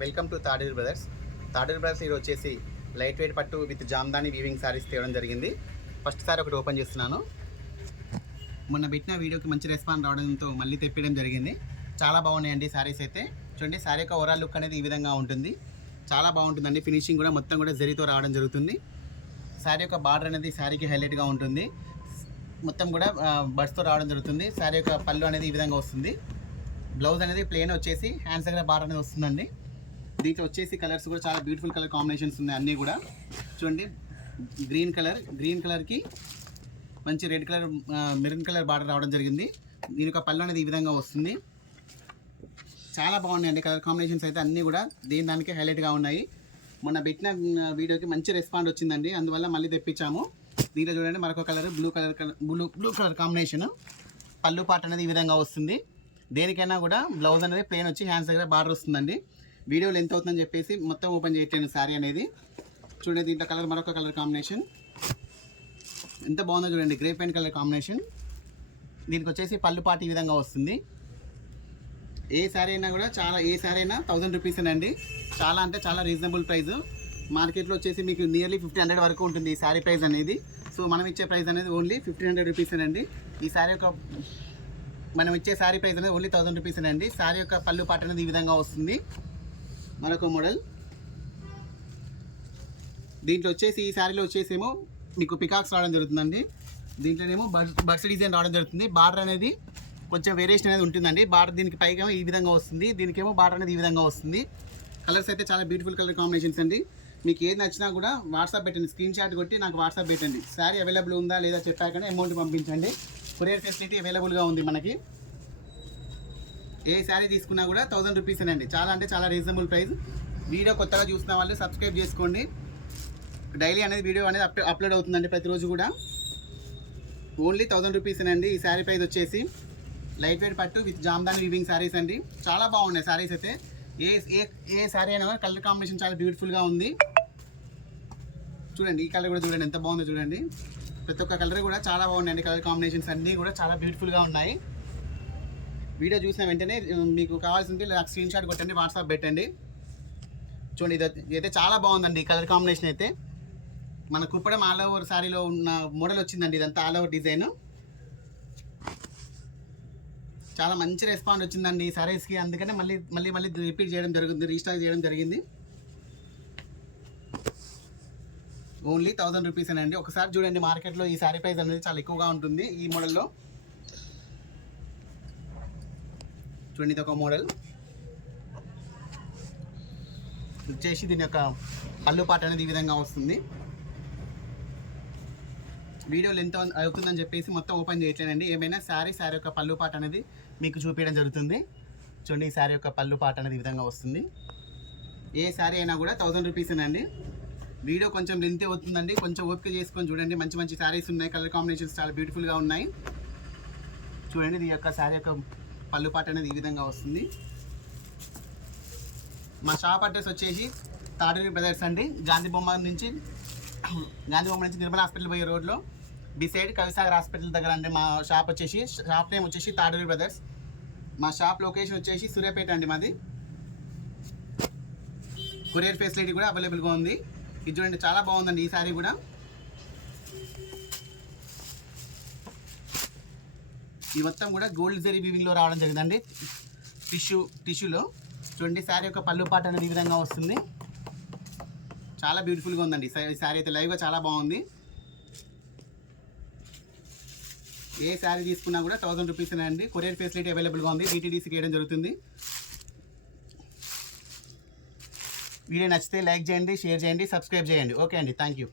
Welcome to Taduri brothers. Taduri brothers ఇది వచ్చేసి light weight పట్టు విత్ జామ్దాని వీవింగ్ సారీస్ తేవడం జరిగింది. ఫస్ట్ సారీ ఒకటి ఓపెన్ చేస్తున్నాను. మొన్న పెట్టిన వీడియోకి మంచి రెస్పాన్స్ రావడంతో మళ్ళీ తెప్పడం జరిగింది. చాలా బాగున్నాయండి సారీస్ అయితే. చూడండి సారీ యొక్క ఓవరాల్ లుక్ అనేది ఈ విధంగా ఉంటుంది. చాలా బాగుంటుందండి. ఫినిషింగ్ కూడా మొత్తం కూడా జరీతో రావడం జరుగుతుంది. సారీ యొక్క బార్డర్ అనేది సారీకి హైలైట్గా ఉంటుంది. మొత్తం కూడా బడ్స్తో రావడం జరుగుతుంది. సారీ యొక్క పళ్ళు అనేది ఈ విధంగా వస్తుంది. బ్లౌజ్ అనేది ప్లెయిన్ వచ్చేసి హ్యాండ్స్ దగ్గర బార్డర్ అనేది వస్తుందండి. దీంట్లో వచ్చేసి కలర్స్ కూడా చాలా బ్యూటిఫుల్ కలర్ కాంబినేషన్స్ ఉన్నాయి. అన్నీ కూడా చూడండి, గ్రీన్ కలర్కి మంచి red colour maroon colour border రావడం జరిగింది. దీని యొక్క పళ్ళు అనేది ఈ విధంగా వస్తుంది. చాలా బాగున్నాయండి కలర్ కాంబినేషన్స్ అయితే అన్నీ కూడా దానికి హైలైట్గా ఉన్నాయి. మొన్న పెట్టిన వీడియోకి మంచి రెస్పాన్స్ వచ్చిందండి, అందువల్ల మళ్ళీ తెప్పించాము. దీంట్లో చూడండి మరొక కలర్ బ్లూ కలర్ కాంబినేషన్. పళ్ళు పార్ట్ అనేది ఈ విధంగా వస్తుంది. దేనికైనా కూడా బ్లౌజ్ అనేది ప్లెయిన్ వచ్చి హ్యాండ్స్ దగ్గర బార్డర్ వస్తుందండి. వీడియో లెంత్ అవుతుందని చెప్పేసి మొత్తం ఓపెన్ చేయట్లేను శారీ అనేది. చూడండి దీంట్లో కలర్ మరొక కలర్ కాంబినేషన్ ఎంత బాగుందో చూడండి, గ్రే పెయింట్ కలర్ కాంబినేషన్. దీనికి వచ్చేసి పళ్ళు పార్ట్ ఈ విధంగా వస్తుంది. ఏ శారీ అయినా కూడా ఏ శారీ అయినా 1000 రూపీస్ అండి. చాలా అంటే చాలా రీజనబుల్ ప్రైస్. మార్కెట్లో వచ్చేసి మీకు నియర్లీ 1500 వరకు ఉంటుంది ఈ శారీ ప్రైస్ అనేది. సో మనం ఇచ్చే ప్రైస్ అనేది ఓన్లీ 1500 రూపీస్ అండి. ఈ శారీ యొక్క మనం ఇచ్చే శారీ ప్రైస్ అనేది ఓన్లీ 1000 రూపీస్ అండి. శారీ యొక్క పళ్ళు పాట అనేది ఈ విధంగా వస్తుంది. మరొక మోడల్ దీంట్లో వచ్చేసి ఈ శారీలో వచ్చేసేమో మీకు పికాక్స్ రావడం జరుగుతుందండి. దీంట్లోనేమో బర్డ్స్ డిజైన్ రావడం జరుగుతుంది. బార్డర్ అనేది కొంచెం వేరియేషన్ అనేది ఉంటుందండి. బార్డర్ దీనికి పైగా ఈ విధంగా వస్తుంది, దీనికేమో బార్డర్ అనేది ఈ విధంగా వస్తుంది. కలర్స్ అయితే చాలా బ్యూటిఫుల్ కలర్ కాంబినేషన్స్ అండి. మీకు ఏది నచ్చినా కూడా వాట్సాప్ పెట్టండి, స్క్రీన్ షాట్ కొట్టి నాకు వాట్సాప్ పెట్టండి. శారీ అవైలబుల్ ఉందా లేదా చెప్పాకనే అమౌంట్ పంపించండి. కొరియర్ ఫెసిలిటీ అవైలబుల్గా ఉంది మనకి. ఏ శారీ తీసుకున్నా కూడా 1000 రూపీస్ అండి. చాలా అంటే చాలా రీజనబుల్ ప్రైస్. వీడియో కొత్తగా చూసిన వాళ్ళు సబ్స్క్రైబ్ చేసుకోండి. డైలీ అనేది వీడియో అనేది అప్లోడ్ అవుతుందండి ప్రతిరోజు కూడా. ఓన్లీ 1000 రూపీస్ అండి. ఈ శారీ ప్రైస్ వచ్చేసి లైట్ వెయిట్ పట్టు విత్ జామ్దాని వీవింగ్ శారీస్ అండి. చాలా బాగున్నాయి శారీస్ అయితే. ఏ శారీ అయినా కూడా కలర్ కాంబినేషన్ చాలా బ్యూటిఫుల్గా ఉంది. చూడండి ఈ కలర్ కూడా చూడండి ఎంత బాగుందో చూడండి. ప్రతి ఒక్క కలర్ కూడా చాలా బాగున్నాయండి. కలర్ కాంబినేషన్స్ అన్నీ కూడా చాలా బ్యూటిఫుల్గా ఉన్నాయి. వీడియో చూసిన వెంటనే మీకు కావాల్సింది నాకు స్క్రీన్ షాట్ కొట్టండి, వాట్సాప్ పెట్టండి. చూడండి ఇదైతే చాలా బాగుందండి. ఈ కలర్ కాంబినేషన్ అయితే మన కుప్పడం ఆల్ ఓవర్ శారీలో ఉన్న మోడల్ వచ్చిందండి. ఇదంతా ఆల్ ఓవర్ డిజైన్. చాలా మంచి రెస్పాన్స్ వచ్చిందండి ఈ శారీస్కి. అందుకనే మళ్ళీ రిపీట్ చేయడం జరుగుతుంది, రీస్టాక్ చేయడం జరిగింది. ఓన్లీ 1000 రూపీస్ అండి. ఒకసారి చూడండి, మార్కెట్లో ఈ శారీ ప్రైస్ అనేది చాలా ఎక్కువగా ఉంటుంది ఈ మోడల్లో. చూడండి ఇది ఒక మోడల్ వచ్చేసి దీని యొక్క పళ్ళు పాట అనేది ఈ విధంగా వస్తుంది. వీడియో లెంత్ అవుతుందని చెప్పేసి మొత్తం ఓపెన్ చేయట్లేనండి. ఏమైనా శారీ యొక్క పళ్ళు పాట అనేది మీకు చూపించడం జరుగుతుంది. చూడండి ఈ శారీ యొక్క పళ్ళు పాట అనేది ఈ విధంగా వస్తుంది. ఏ శారీ అయినా కూడా 1000 రూపీస్ అండి. వీడియో కొంచెం లెంత్ అవుతుందండి, కొంచెం ఓపిక చేసుకొని చూడండి. మంచి మంచి శారీస్ ఉన్నాయి, కలర్ కాంబినేషన్స్ చాలా బ్యూటిఫుల్గా ఉన్నాయి. చూడండి దీని యొక్క శారీ యొక్క పళ్ళు పాట అనేది ఈ విధంగా వస్తుంది. మా షాప్ అడ్రస్ వచ్చేసి తాడూరి బ్రదర్స్ అండి. గాంధీ బొమ్మ నుంచి నిర్మల్ హాస్పిటల్ పోయే రోడ్లో బిసైడ్ కవిసాగర్ హాస్పిటల్ దగ్గర అండి మా షాప్ వచ్చేసి. షాప్ నేమ్ వచ్చేసి తాడూరి బ్రదర్స్. మా షాప్ లొకేషన్ వచ్చేసి సూర్యాపేట అండి మాది. కొరియర్ ఫెసిలిటీ కూడా అవైలబుల్గా ఉంది. ఇది చూడండి చాలా బాగుందండి ఈ శారీ కూడా. ఈ మొత్తం కూడా గోల్డ్ జరీ వీవింగ్లో రావడం జరిగిందండి. టిష్యూలో చూడండి శారీ యొక్క పళ్ళు పాట అనేది ఈ విధంగా వస్తుంది. చాలా బ్యూటిఫుల్గా ఉందండి ఈ శారీ అయితే. లైవ్గా చాలా బాగుంది. ఏ శారీ తీసుకున్నా కూడా 1000 రూపీస్ అండి. కొరియర్ ఫెసిలిటీ అవైలబుల్గా ఉంది. DTDC చేయడం జరుగుతుంది. వీడియో నచ్చితే లైక్ చేయండి, షేర్ చేయండి, సబ్స్క్రైబ్ చేయండి. ఓకే అండి, థ్యాంక్ యూ.